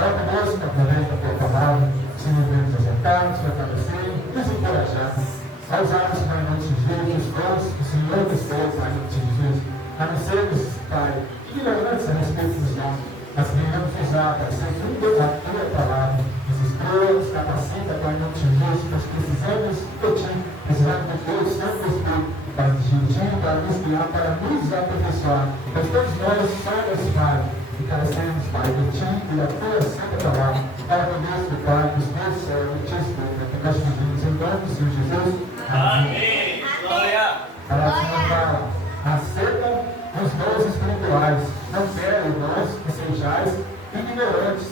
Fala conosco através da tua palavra, se nos exaltar, nos fortalecer, nos encorajar a usarmos, Pai, em nome de Jesus, os dons que o Senhor nos deu, Pai, em nome de Jesus, a não sermos, Pai, ignorantes a respeito dos dons, mas venhamos usar, Pai, segundo a tua palavra, nos instrua, nos capacita, Pai, em nome de Jesus, nós precisamos de ti, precisamos do teu Santo Espírito, para nos dirigir, para nos guiar, para nos aperfeiçoar, pois todos nós somos, Pai, e carecemos, Pai, de ti e da tua santa palavra. Fala conosco, Pai, que os teus céus te escutam, que nós pedimos em nome do Senhor Jesus. Amém. Glória. A Senhor fala, aceita os dons espirituais, não quero dons que sejais ignorantes.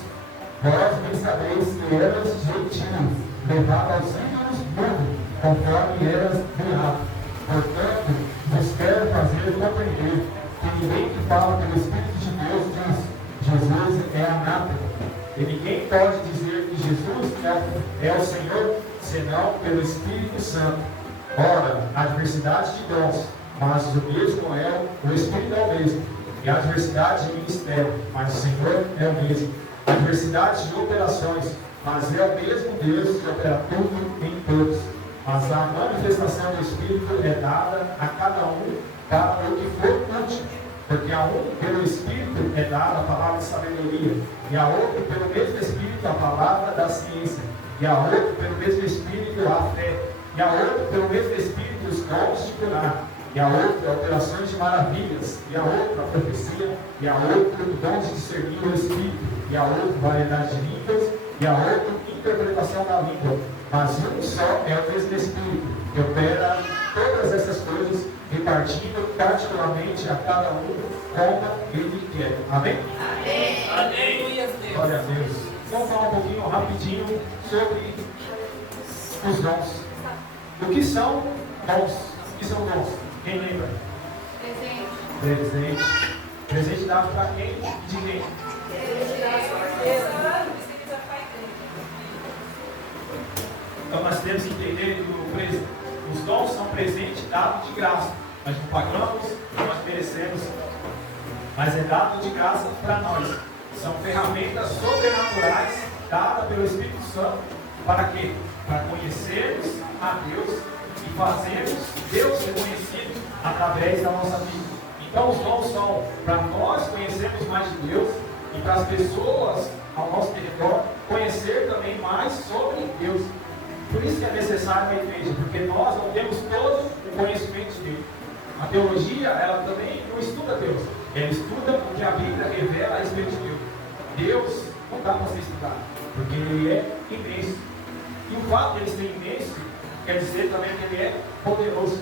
Vós bem sabeis que eras gentios, levado aos ídolos mudo, conforme eras virado. Portanto, vos quero fazer compreender que ninguém que fala pelo Espírito de Deus diz: Jesus é anátema. E ninguém pode dizer que Jesus é o Senhor, senão pelo Espírito Santo. Ora, há diversidade de dons, mas o mesmo é o Espírito é o mesmo. E há diversidade de ministério, mas o Senhor é o mesmo. Há diversidade de operações, mas é o mesmo Deus que opera tudo em todos. Mas a manifestação do Espírito é dada a cada um para o que for útil. Porque a um, pelo Espírito, é dada a palavra de sabedoria, e a outro, pelo mesmo Espírito, a palavra da ciência, e a outro, pelo mesmo Espírito, a fé, e a outro, pelo mesmo Espírito, os dons de curar, e a outra, operações de maravilhas, e a outra, a profecia, e a outra, o dom de discernir o Espírito, e a outra, variedade de línguas, e a outra, interpretação da língua. Mas um só é o mesmo Espírito, que opera todas essas coisas, repartindo particularmente a cada um como ele quer. Amém? Amém. Amém. Glória a Deus. Vamos falar um pouquinho rapidinho sobre os dons. O que são dons? O que são dons? Quem lembra? Presente. Presente dado para quem? De quem? Então nós temos que entender que os dons são presentes dados de graça. Nós não pagamos, nós merecemos, mas é dado de graça para nós. São ferramentas sobrenaturais dadas pelo Espírito Santo. Para quê? Para conhecermos a Deus e fazermos Deus reconhecido através da nossa vida. Então os dons são para nós conhecermos mais de Deus e para as pessoas ao nosso redor conhecer também mais sobre Deus. Por isso que é necessário a igreja, porque nós não temos todo o conhecimento de Deus. A teologia, ela também não estuda Deus. Ela estuda o que a Bíblia revela a respeito de Deus. Deus não dá para você estudar, porque Ele é imenso. E o fato de Ele ser imenso, quer dizer também que Ele é poderoso.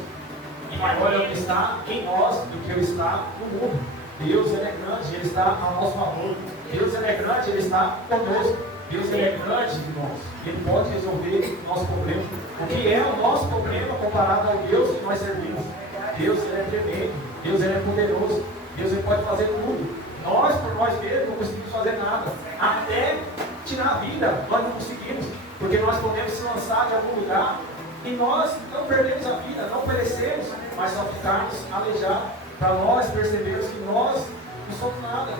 E maior é o que está em nós do que Ele está no mundo. Deus, Ele é grande, Ele está a nosso favor. Deus, Ele é grande, Ele está conosco. Deus, Ele é grande, irmãos. Ele pode resolver o nosso problema. O que é o nosso problema comparado ao Deus que nós servimos? Deus, Ele é tremendo. Deus, Ele é poderoso. Deus, Ele pode fazer tudo. Nós, por nós mesmos, não conseguimos fazer nada. Até tirar a vida, nós não conseguimos. Porque nós podemos se lançar de algum lugar e nós não perdemos a vida, não perecemos, mas só ficarmos aleijados. Para nós percebermos que nós não somos nada.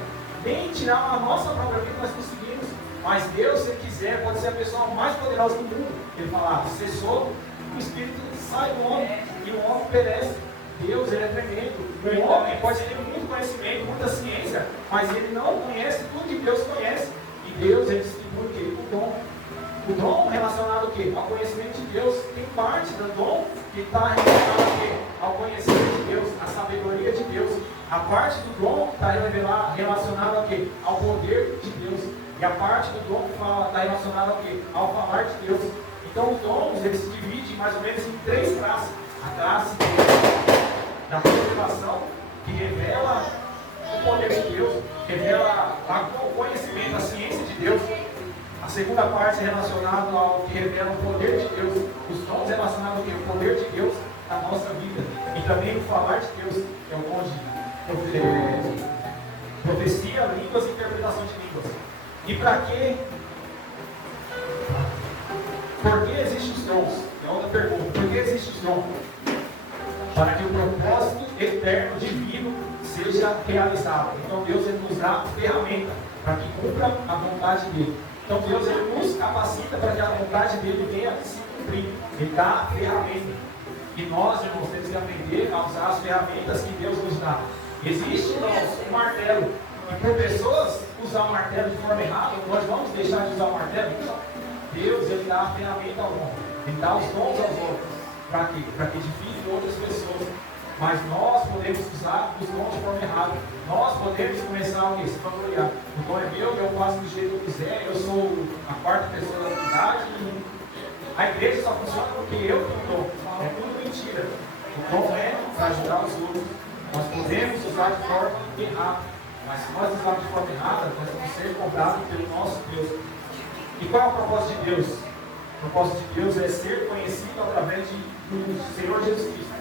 Nem tirar a nossa própria vida nós conseguimos. Mas Deus, se Ele quiser, pode ser a pessoa mais poderosa do mundo. Ele fala, cessou, o Espírito sai do homem e o homem perece. Deus, Ele é tremendo. O homem pode ter muito conhecimento, muita ciência, mas ele não conhece tudo que Deus conhece. E Deus, Ele distribui o quê? O dom. O dom relacionado ao quê? Ao conhecimento de Deus. Tem parte do dom que está relacionado ao quê? Ao conhecimento de Deus, à sabedoria de Deus. A parte do dom está relacionada ao quê? Ao poder de Deus. E a parte do dom está relacionada ao quê? Ao falar de Deus. Então os dons, eles se dividem mais ou menos em três classes. A classe da revelação, que revela o poder de Deus, revela o conhecimento, a ciência de Deus. A segunda parte é relacionada ao que revela o poder de Deus. Os dons relacionados ao quê? O poder de Deus na nossa vida. E também o falar de Deus, que é o dom de profecia, línguas e interpretação de línguas. E para quê? Por que existem os dons? É outra pergunta. Por que existem os dons? Para que o propósito eterno divino seja realizado. Então Deus, Ele nos dá ferramenta para que cumpra a vontade dele. Então Deus ele nos capacita para que a vontade dele venha a se cumprir. Ele dá a ferramenta. E nós, irmãos, temos que aprender a usar as ferramentas que Deus nos dá. Existe, irmãos, um martelo. E por pessoas usar o martelo de forma errada, nós vamos deixar de usar o martelo? Não. Deus, ele dá a ferramenta ao homem. Ele dá os dons aos outros. Para quê? Para que edifiquem outras pessoas. Mas nós podemos usar os dons de forma errada. Nós podemos começar a se vangloriar. O dom é meu, eu faço do jeito que eu quiser, eu sou a quarta pessoa da cidade. A igreja só funciona porque eu tenho o dom. É tudo mentira. O dom é para ajudar os outros. Nós podemos usar de forma errada. Mas se nós usarmos de forma errada, nós vamos ser cobrados pelo nosso Deus. E qual é o propósito de Deus? O propósito de Deus é ser conhecido através do Senhor Jesus Cristo.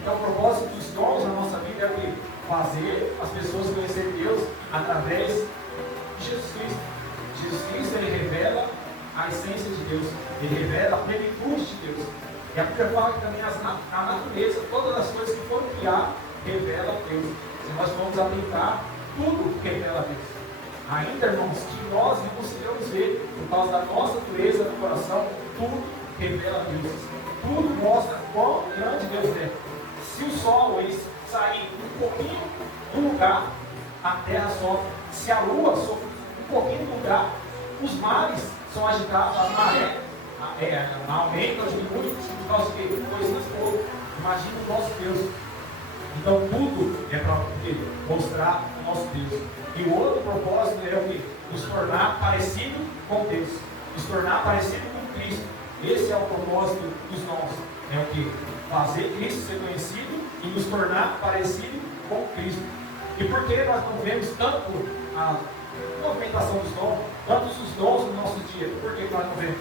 Então o propósito dos dons na nossa vida é o quê? Fazer as pessoas conhecerem Deus através de Jesus Cristo. Jesus Cristo, ele revela a essência de Deus. Ele revela a plenitude de Deus. E a Bíblia fala que também a natureza, todas as coisas que foram criadas, revelam a Deus. Se nós vamos aplicar, tudo revela a Deus. Ainda, irmãos, que nós não conseguimos ver, por causa da nossa natureza do coração, tudo revela a Deus. Tudo mostra quão grande Deus é. Se o sol ele sair um pouquinho do lugar, a terra sofre. Se a lua sofre um pouquinho do lugar, os mares são agitados, a maré aumenta ou diminui por causa de coisas boas. Imagina o nosso Deus. Então tudo é para mostrar o nosso Deus. E o outro propósito é o quê? Nos tornar parecido com Deus. Nos tornar parecido com Cristo. Esse é o propósito dos dons. É o quê? Fazer Cristo ser conhecido e nos tornar parecido com Cristo. E por que nós não vemos tanto a movimentação dos dons, tantos os dons no nosso dia? Por que nós não vemos?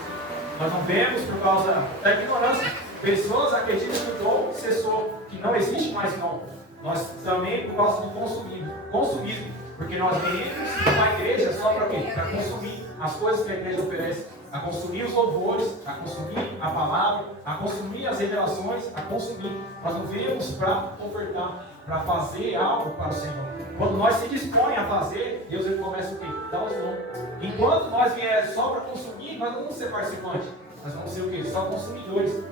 Nós não vemos por causa da ignorância. Pessoas acreditam que o dom cessou, que não existe mais dom. Nós também por causa do consumismo. Porque nós viemos para a igreja só para quê? Para consumir as coisas que a igreja oferece. A consumir os louvores, a consumir a palavra, a consumir as revelações, a consumir. Nós não viemos para ofertar, para fazer algo para o Senhor. Quando nós se dispõe a fazer, Deus ele começa o quê? Dá os dons. Enquanto nós vier só para consumir, nós não vamos ser participantes. Nós vamos ser o quê? Só consumidores.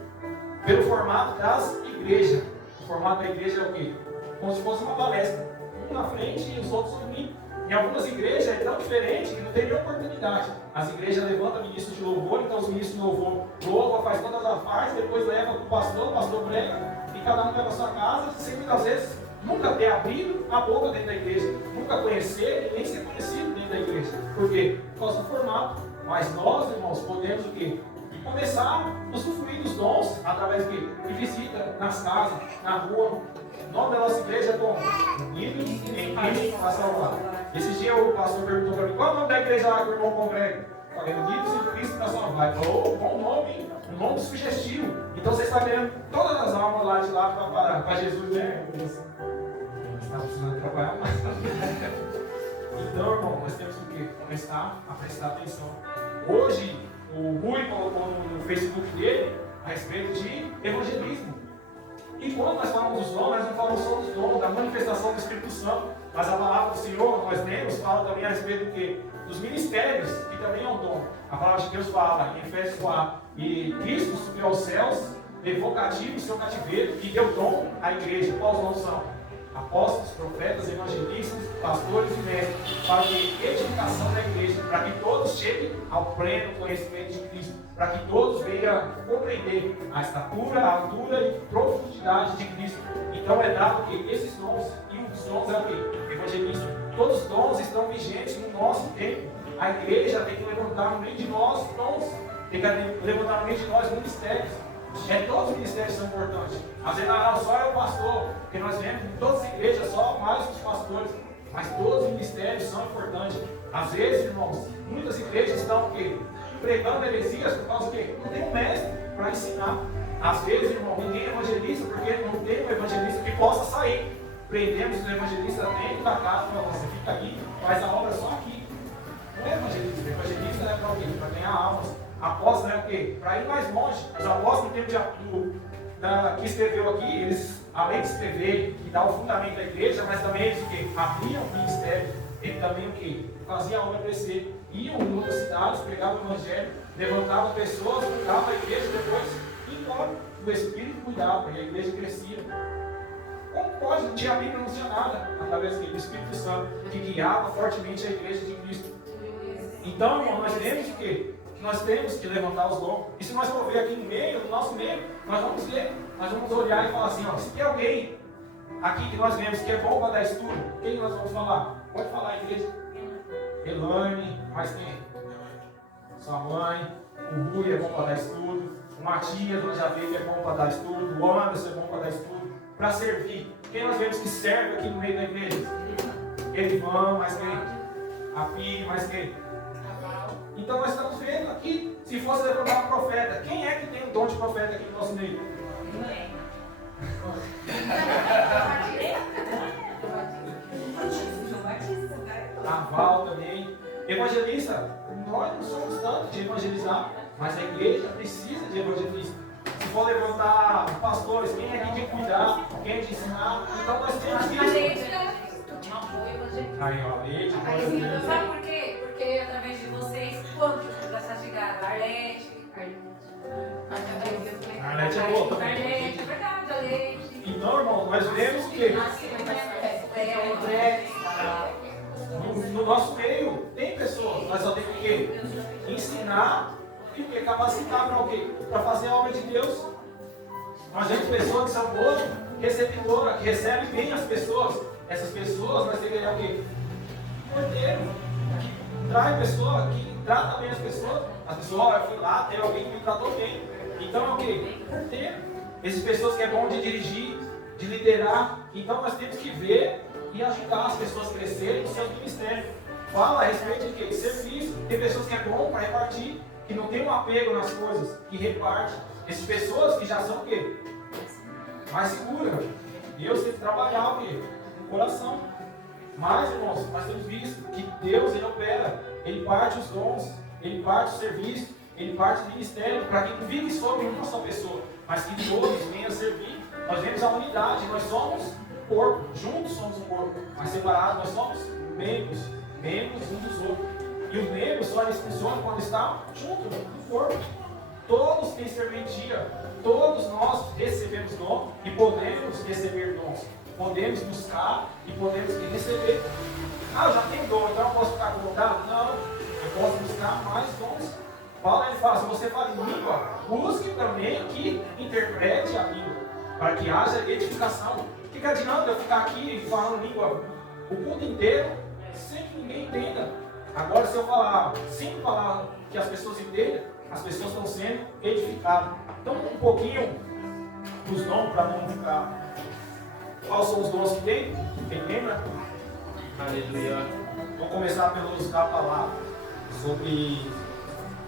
Pelo formato das igrejas. O formato da igreja é o quê? Como se fosse uma palestra. Um na frente e os outros no meio. Em algumas igrejas é tão diferente que não tem nenhuma oportunidade. As igrejas levantam ministros de louvor, então os ministros de louvor louvam, faz todas as partes, depois leva para o pastor prega, e cada um vai para a sua casa, sem muitas vezes nunca ter abrido a boca dentro da igreja, nunca conhecer e nem ser conhecido dentro da igreja. Por quê? Por causa do formato. Mas nós, irmãos, podemos o quê? Começar a usufruir dos dons através de visita nas casas, na rua. O nome da nossa igreja é como? Unidos em Cristo para salvar. Esse dia o pastor perguntou para mim, qual é o nome da igreja lá que o irmão congrega? Eu falei, Unidos em Cristo para salvar. Ele falou, bom nome, um nome sugestivo. Então você está vendo todas as almas lá de lá para Jesus, né? Você está precisando trabalhar mais. Então, irmão, nós temos que começar a prestar atenção. Hoje, o Rui colocou no Facebook dele a respeito de evangelismo. E quando nós falamos dos dons, nós não falamos só dos dons, da manifestação do Espírito Santo, mas a palavra do Senhor, nós lemos, fala também a respeito do quê? Dos ministérios, que também é um dom. A palavra de Deus fala em Efésios 4, e Cristo subiu aos céus, levou cativo o seu cativeiro e deu dom à igreja. Quais dons são? Apóstolos, profetas, evangelistas, pastores e mestres, para que edificação da igreja, para que todos cheguem ao pleno conhecimento de Cristo, para que todos venham compreender a estatura, a altura e profundidade de Cristo. Então é dado que esses dons, e os dons é o quê? Evangelista. Todos os dons estão vigentes no nosso tempo. A igreja tem que levantar no meio de nós dons, tem que levantar no meio de nós ministérios. Todos os ministérios são importantes. Às vezes não só é o pastor, porque nós vemos em todas as igrejas só mais os pastores, mas todos os ministérios são importantes. Às vezes, irmãos, muitas igrejas estão o quê? Pregando heresias por causa do quê? Não tem um mestre para ensinar. Às vezes, irmão, ninguém é evangelista porque não tem um evangelista que possa sair. Prendemos o evangelista dentro da casa e falamos, você fica aqui, faz a obra só aqui. Não é evangelista. O evangelista é para o quê? Para ganhar almas. Apóstolo é o quê? Para ir mais longe. Os apóstolos, no tempo que escreveu aqui, eles, além de escrever e dar o fundamento da igreja, mas também eles o quê? Abriam o ministério. ele também o quê? Fazia a obra crescer. Iam em outras cidades, pregavam o evangelho, levantavam pessoas, fundavam a igreja, depois embora. O Espírito cuidava e a igreja crescia. Como pode? Não tinha Bíblia, não tinha nada. Através do Espírito Santo, que guiava fortemente a igreja de Cristo. Então, irmão, nós temos o quê? Nós temos que levantar os dons. E se nós for ver aqui no meio, no nosso meio, nós vamos ver, nós vamos olhar e falar assim, ó, se tem alguém aqui que nós vemos que é bom para dar estudo, quem nós vamos falar? Pode falar, igreja. Elaine, mais quem? Sua mãe. O Rui é bom para dar estudo. O Matias, nós já vimos que é bom para dar estudo. O Anderson é bom para dar estudo. Para servir. Quem nós vemos que serve aqui no meio da igreja? Elivan, mais quem? A Piri, mais quem? Então nós estamos vendo aqui, se fosse levantar um profeta, quem é que tem o dom de profeta aqui no nosso meio? A Val também. Evangelista, nós não somos tanto de evangelizar, mas a igreja precisa de evangelista. Se for levantar pastores, quem é que de cuidar, quem é de ensinar, então nós temos que... Aí, ó, leite, sabe por quê? Porque através de vocês, quantos já chegaram? Arlete é boa também. Arlete, é verdade, Arlete. Então, irmão, nós vemos que no nosso meio tem pessoas, nós só temos que ensinar e capacitar para o quê? Para fazer a obra de Deus. Nós temos pessoas que são boas, recebedoras, que recebem bem as pessoas. Essas pessoas nós temos que ter o quê? Porteiro, que traz pessoa, que trata bem as pessoas. As pessoas, olha, eu fui lá, tem alguém que me tratou bem. Então é o quê? Porteiro. Essas pessoas que é bom de dirigir, de liderar. Então nós temos que ver e ajudar as pessoas a crescerem no seu ministério. Fala a respeito de quê? De serviço. Tem pessoas que é bom para repartir, que não tem um apego nas coisas, que reparte. Essas pessoas que já são o quê? Mais seguras. Deus tem que trabalhar o quê? No coração. Mas, irmãos, nós temos visto que Deus, Ele opera. Ele parte os dons, Ele parte o serviço, Ele parte o ministério, para que não fique sobre uma só pessoa, mas que todos venham a servir. Nós vemos a unidade, nós somos um corpo, juntos somos um corpo, mas separados nós somos membros uns dos outros. E os membros só eles funcionam quando estão juntos no corpo. Todos têm serventia, todos nós recebemos dom e podemos receber dons. Podemos buscar e podemos receber. Ah, eu já tenho dom, então eu posso ficar acomodado? Não, eu posso buscar mais dons. Paulo ele fala, se você fala em língua, busque também que interprete a língua, para que haja edificação. O que adianta eu ficar aqui falando língua o culto inteiro, sem que ninguém entenda? Agora, se eu falar, sem falar que as pessoas entendam, as pessoas estão sendo edificadas. Então, um pouquinho dos dons para não ficar. Quais são os dons que tem? Quem lembra? Aleluia. Vou começar pelos da palavra, sobre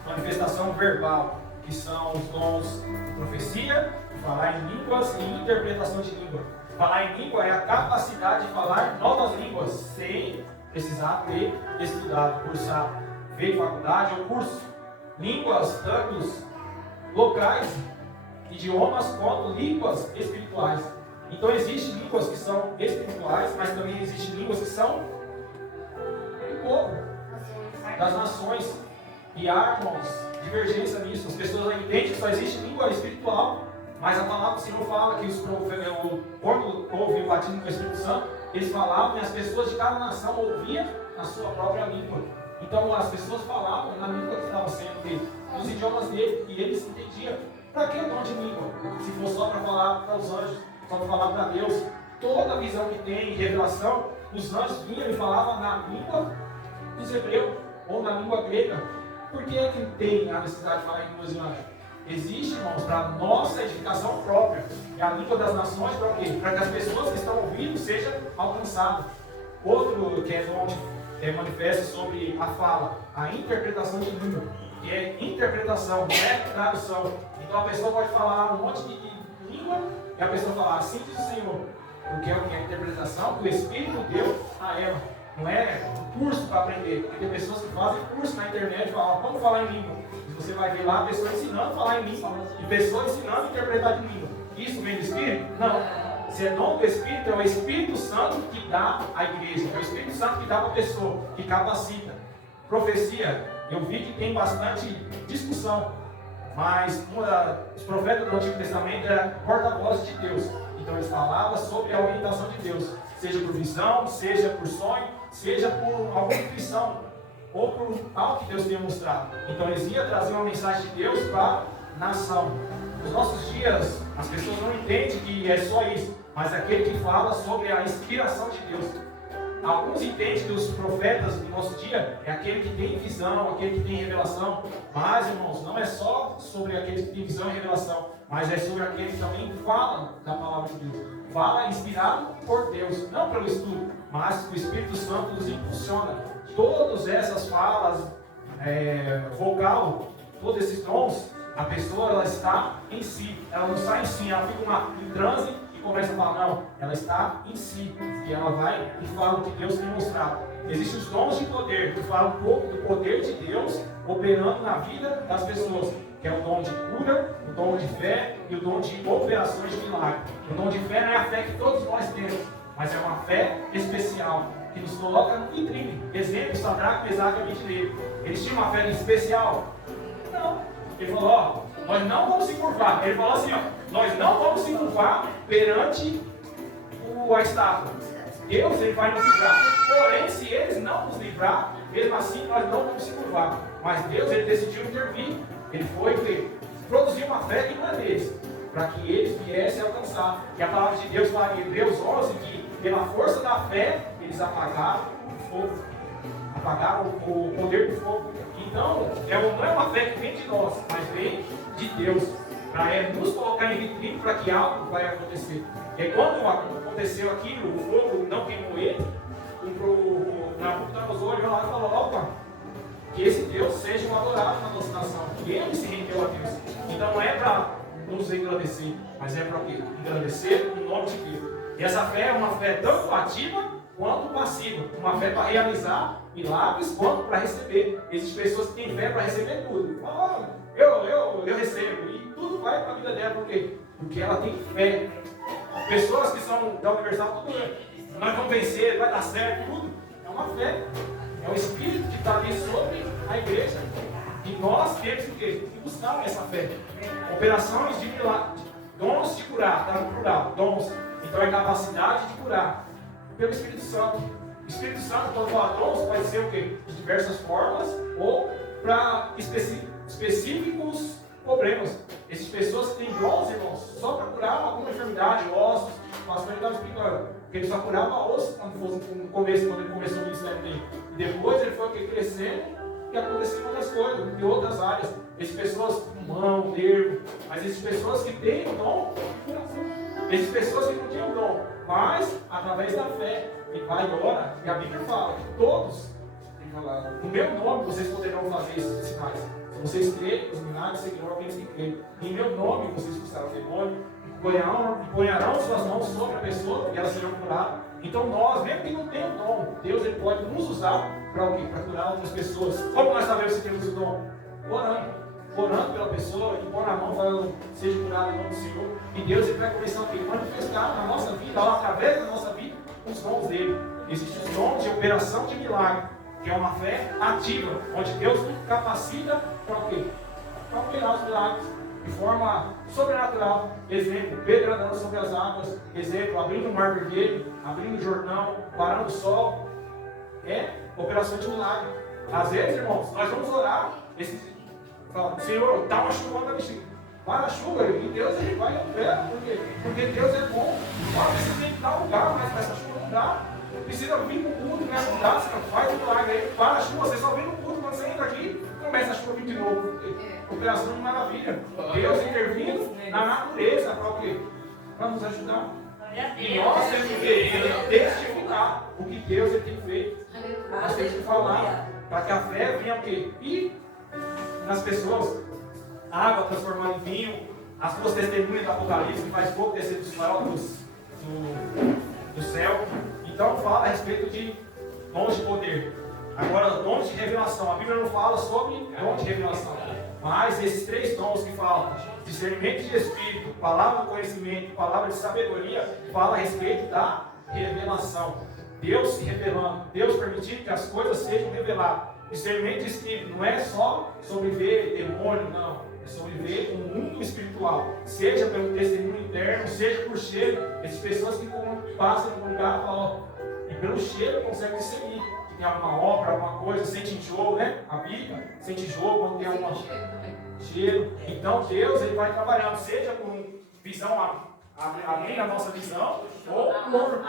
manifestação verbal, que são os dons profecia, falar em línguas e interpretação de língua. Falar em língua é a capacidade de falar novas línguas, sem precisar ter estudado, cursado, feito faculdade ou curso. Línguas, tanto locais, idiomas, quanto línguas espirituais. Então existem línguas que são espirituais, mas também existem línguas que são do povo, das nações. E há, irmãos, divergência nisso. As pessoas entendem que só existe língua espiritual, mas a palavra do Senhor fala que quando houve o batismo com o Espírito Santo, eles falavam e as pessoas de cada nação ouviam na sua própria língua. Então as pessoas falavam na língua que estava sendo dele, nos idiomas dele, e eles entendiam. Para que o dom de língua? Se for só para falar para os anjos, só para falar para Deus. Toda a visão que tem em revelação, os anjos vinham e falavam na língua dos hebreus ou na língua grega. Por que é que tem a necessidade de falar em línguas de anjos? Existe, irmãos, para a nossa edificação própria. É a língua das nações para quê? Para que as pessoas que estão ouvindo sejam alcançadas. Outro que é manifesto sobre a fala, a interpretação de língua, que é interpretação, não é tradução. Então a pessoa pode falar um monte de língua e a pessoa falar, assim diz o Senhor. Porque é o que? A interpretação que o Espírito deu a ela. Não é um curso para aprender. Porque tem pessoas que fazem curso na internet e falam, vamos falar em língua. E você vai ver lá a pessoa ensinando a falar em língua e pessoa ensinando a interpretar de língua. Isso vem do Espírito? Não. Se é dom do Espírito, é o Espírito Santo que dá à igreja, é o Espírito Santo que dá para a pessoa, que capacita. Profecia, eu vi que tem bastante discussão, mas os profetas do Antigo Testamento eram porta-voz de Deus. Então eles falavam sobre a orientação de Deus, seja por visão, seja por sonho, seja por alguma intuição, ou por algo que Deus tenha mostrado. Então eles iam trazer uma mensagem de Deus para a nação. Nos nossos dias, as pessoas não entendem que é só isso, mas aquele que fala sobre a inspiração de Deus. Alguns entendem que os profetas do nosso dia é aquele que tem visão, aquele que tem revelação. Mas, irmãos, não é só sobre aquele que tem visão e revelação, mas é sobre aquele que também fala da palavra de Deus. Fala inspirado por Deus, não pelo estudo, mas o Espírito Santo nos impulsiona. Todas essas falas, vocal, todos esses dons, a pessoa ela está em si. Ela não está em si, ela fica em transe e começa a falar, não, ela está em si. E ela vai e fala o que Deus tem mostrado. Existem os dons de poder, que falam um pouco do poder de Deus operando na vida das pessoas, que é o dom de cura, o dom de fé e o dom de operações de milagre. O dom de fé não é a fé que todos nós temos, mas é uma fé especial, que nos coloca no vitrine. Exemplo, Sadraque, Mesaque e Abednego. Eles tinham uma fé especial? Não. Ele falou, ó, nós não vamos se curvar. Ele falou assim, ó, nós não vamos se curvar perante a estátua. Deus, ele vai nos livrar. Porém, se eles não nos livrar, mesmo assim nós não vamos se curvar. Mas Deus, ele decidiu intervir. Ele foi produzir uma fé que não é deles, para que eles viessem alcançar. E a palavra de Deus fala em Hebreus 11 que pela força da fé eles apagaram o fogo, apagaram o poder do fogo. Então, não é uma fé que vem de nós, mas vem de Deus, para nos colocar em vitrine para que algo vai acontecer. E aí, quando aconteceu aquilo, o fogo não queimou ele, o Nabucodonosor olhou lá e falou, opa, que esse Deus seja um adorado na nossa nação. E ele se rendeu a Deus. Então não é para nos engrandecer, mas é para engrandecer o nome de Deus. E essa fé é uma fé tanto ativa quanto passiva. Uma fé para realizar milagres quanto para receber. Existem pessoas que têm fé para receber tudo. Eu recebo. E tudo vai para a vida dela. Por quê? Porque ela tem fé. Pessoas que são da Universal, tudo nós vamos vencer, vai dar certo, tudo. É uma fé. É o Espírito que está ali sobre a igreja. E nós temos que buscar essa fé. Operações de milagre, dons de curar, está no plural, dons. Então é capacidade de curar pelo Espírito Santo. O Espírito Santo, quando fala dons, pode ser o quê? De diversas formas ou para específicos problemas. Existem pessoas que têm dons, irmãos, só para curar alguma enfermidade, ossos. O pastor estava explicando, porque ele só curava osso no começo, quando ele começou o ministério dele. E depois ele foi crescendo e aconteceram outras coisas, em outras áreas. Existem pessoas com mão, nervo, mas existem pessoas que têm o dom de curação. Existem pessoas que não têm o dom, mas através da fé, e vai e ora, e a Bíblia fala que todos, no meu nome vocês poderão fazer esses sinais. Se vocês crerem, os milagres seguirão aqueles que creem. Em meu nome vocês expulsarão o demônio, ponharão suas mãos sobre a pessoa e elas serão curadas. Então nós, mesmo que não tenha o dom, Deus ele pode nos usar para o quê? Para curar outras pessoas. Como nós sabemos se temos o dom? Orando pela pessoa e pôr na mão, falando, seja curado em nome do Senhor. E Deus ele vai começar a manifestar na nossa vida, através da nossa vida, os dons dele. Existem os dons de operação de milagre, que é uma fé ativa, onde Deus nos capacita para o quê? Para operar os milagres de forma sobrenatural. Exemplo, Pedro andando sobre as águas. Exemplo, abrindo o mar vermelho, abrindo o Jordão, parando o sol. É operação de milagre. Às vezes, irmãos, nós vamos orar. Senhor, dá uma chuva na bexiga. Para a chuva, e Deus ele vai e opera. Por quê? Porque Deus é bom. Nós precisamos tem que dar lugar, mas essa chuva não dá. Precisa vir no culto, né? Não dá, você faz um milagre aí. Para a chuva, você só vem no culto, quando você entra aqui, começa a chuva vir de novo. Operação de maravilha. Deus intervindo na natureza para o quê? Para nos ajudar. E nós temos que testificar o que Deus ele tem feito. Nós temos que falar para que a fé venha o quê? E nas pessoas, a água transformada em vinho, as duas testemunhas do Apocalipse que faz fogo descer dos céus do céu. Então fala a respeito de dons de poder. Agora, dons de revelação. A Bíblia não fala sobre dom de revelação. Mas esses 3 dons que falam, discernimento de espírito, palavra de conhecimento, palavra de sabedoria, fala a respeito da revelação. Deus se revelando, Deus permitindo que as coisas sejam reveladas. Discernimento de espírito não é só sobre ver demônio, não. É sobre ver o mundo espiritual. Seja pelo testemunho interno, seja por cheiro. Essas pessoas que passam por um lugar e falam, e pelo cheiro conseguem discernir. Tem alguma obra, alguma coisa, sente enjoo, né? A Bíblia sente enjoo quando tem alguma cheiro. Então Deus ele vai trabalhando, seja com visão, abrindo a nossa visão, ou por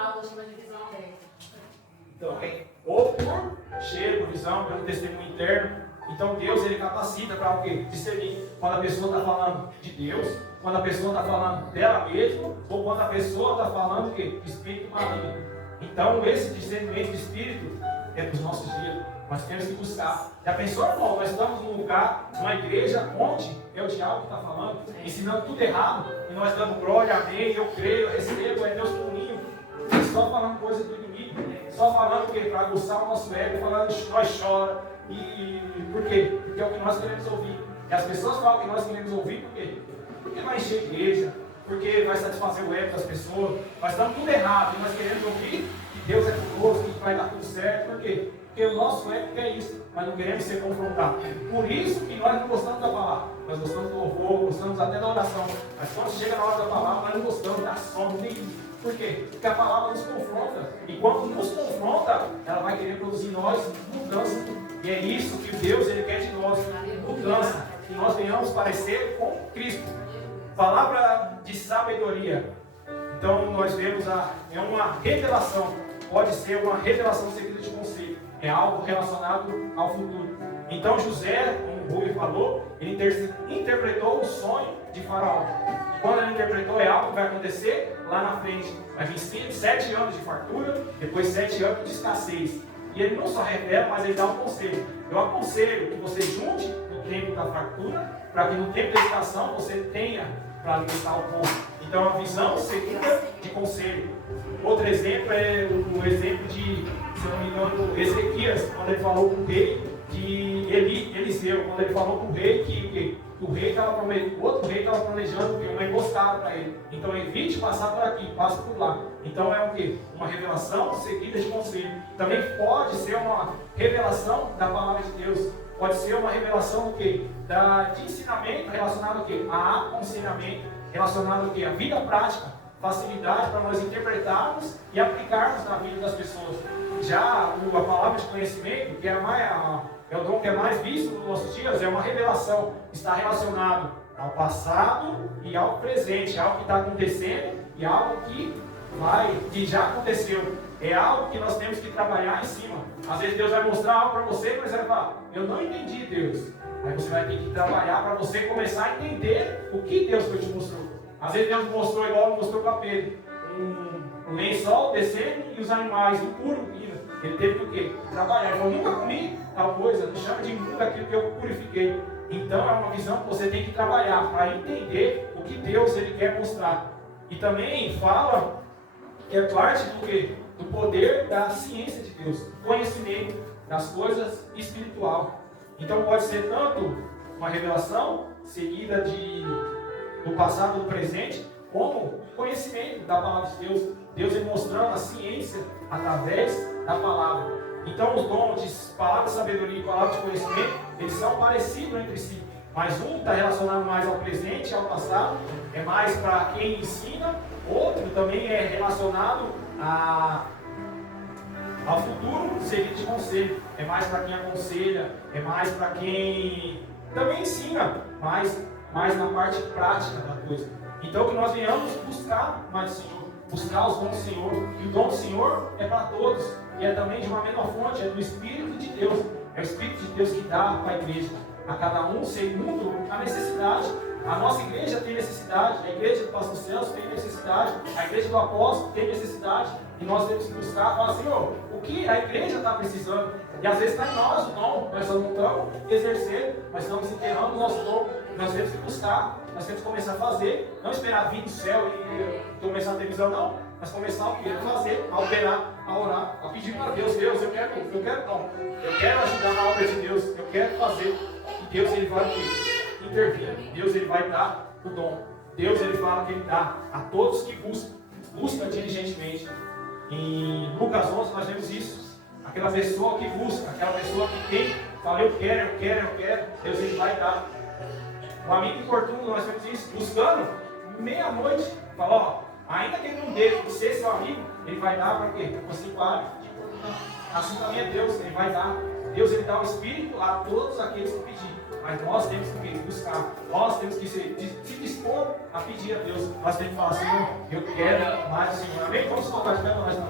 ou por cheiro, por visão, pelo testemunho interno. Então Deus ele capacita para o quê? Discernir quando a pessoa está falando de Deus, quando a pessoa está falando dela mesma, ou quando a pessoa está falando o quê? De espírito maligno. Então esse discernimento de espírito é para os nossos dias. Nós temos que buscar. Já pensou, irmão? Nós estamos num lugar, numa igreja, onde é o diabo que está falando, ensinando tudo errado, e nós dando glória, amém, eu creio, eu recebo, é Deus comigo. Só falando coisa do inimigo, só falando o quê? Para aguçar o nosso ego, falando nós chora. E por quê? Porque é o que nós queremos ouvir. E as pessoas falam que nós queremos ouvir por quê? Porque vai encher a igreja, porque vai satisfazer o ego das pessoas. Nós estamos tudo errado e nós queremos ouvir que Deus é conosco, que vai dar tudo certo. Por quê? Porque o nosso ego quer isso, mas não queremos ser confrontados. Por isso que nós não gostamos da palavra. Nós gostamos do louvor, gostamos até da oração. Mas quando chega na hora da palavra, nós não gostamos da sombra nenhuma. Por quê? Porque a palavra nos confronta. E quando nos confronta, ela vai querer produzir em nós mudança. E é isso que Deus ele quer de nós. Mudança. Que nós venhamos parecer com Cristo. Palavra de sabedoria. Então nós vemos é uma revelação. Pode ser uma revelação seguida de conselho. É algo relacionado ao futuro. Então José, como o Rui falou, ele interpretou o sonho de Faraó. Quando ele interpretou, é algo que vai acontecer lá na frente. Vai vir 7 anos de fartura, depois 7 anos de escassez. E ele não só revela, mas ele dá um conselho. Eu aconselho que você junte no tempo da fartura, para que no tempo da estação você tenha para alimentar o povo. Então, a visão seguida de conselho. Outro exemplo é o exemplo de, se não me engano, Ezequias, quando ele falou com o rei de Eliseu, quando ele falou com o rei que o rei estava prometendo, o outro rei estava planejando uma emboscada para ele. Então evite passar por aqui, passe por lá. Então é o quê? Uma revelação seguida de conselho. Também pode ser uma revelação da palavra de Deus. Pode ser uma revelação do quê? De ensinamento relacionado ao quê? A aconselhamento, relacionado ao quê? A vida prática, facilidade para nós interpretarmos e aplicarmos na vida das pessoas. Já a palavra de conhecimento, que é o dom que é mais visto nos nossos dias, é uma revelação. Está relacionado ao passado e ao presente, algo que está acontecendo e algo que já aconteceu. É algo que nós temos que trabalhar em cima. Às vezes Deus vai mostrar algo para você, mas você vai falar, eu não entendi, Deus. Aí você vai ter que trabalhar para você começar a entender o que Deus te mostrou. Às vezes Deus mostrou igual mostrou para Pedro. Um lençol descendo e os animais, o puro indo. Ele teve o quê? Trabalhar. Ele falou, nunca comi tal coisa, não chama de imundo aquilo que eu purifiquei. Então é uma visão que você tem que trabalhar para entender o que Deus ele quer mostrar. E também fala que é parte do quê? Do poder da ciência de Deus, conhecimento das coisas espiritual. Então pode ser tanto uma revelação seguida do passado, do presente, como conhecimento da palavra de Deus. Deus ele mostrando a ciência através da palavra. Então os dons de palavra de sabedoria e palavra de conhecimento, eles são parecidos entre si. Mas um está relacionado mais ao presente e ao passado, é mais para quem ensina. Outro também é relacionado ao futuro, seguido de conselho. É mais para quem aconselha, é mais para quem também ensina, mais na parte prática da coisa. Então que nós venhamos buscar mais o Senhor, buscar os dons do Senhor. E o dom do Senhor é para todos. E é também de uma mesma fonte, é do Espírito de Deus. É o Espírito de Deus que dá para a igreja. A cada um segundo a necessidade. A nossa igreja tem necessidade, a igreja do Pastor Celso tem necessidade, a igreja do apóstolo tem necessidade. E nós temos que buscar e falar, Senhor, o que a igreja está precisando? E às vezes está em nós o dom, nós não estamos exercendo, mas estamos enterrando o nosso dom. Nós temos que buscar, nós temos que começar a fazer, não esperar vir do céu e começar a ter visão, não. Mas começar o quê? A fazer, a operar, a orar, a pedir para Deus, Deus, eu quero não. Eu quero ajudar na obra de Deus, eu quero fazer. E Deus, ele vai o quê? Intervir. Deus, ele vai dar o dom. Deus, ele fala que ele dá a todos que buscam diligentemente. Em Lucas 11 nós vemos isso. Aquela pessoa que busca, aquela pessoa que tem, fala, eu quero, Deus, ele vai dar. O amigo importuno, nós vemos isso, buscando, meia-noite, fala, ó, ainda que ele não dê ser seu amigo, ele vai dar para quê? Para você pague. Assim também é Deus, ele vai dar. Deus, ele dá o Espírito a todos aqueles que pedir. Mas nós temos que buscar, nós temos que se dispor a pedir a Deus. Nós temos que falar, Senhor, eu quero mais do Senhor. Amém? Vamos colocar de pé para nós na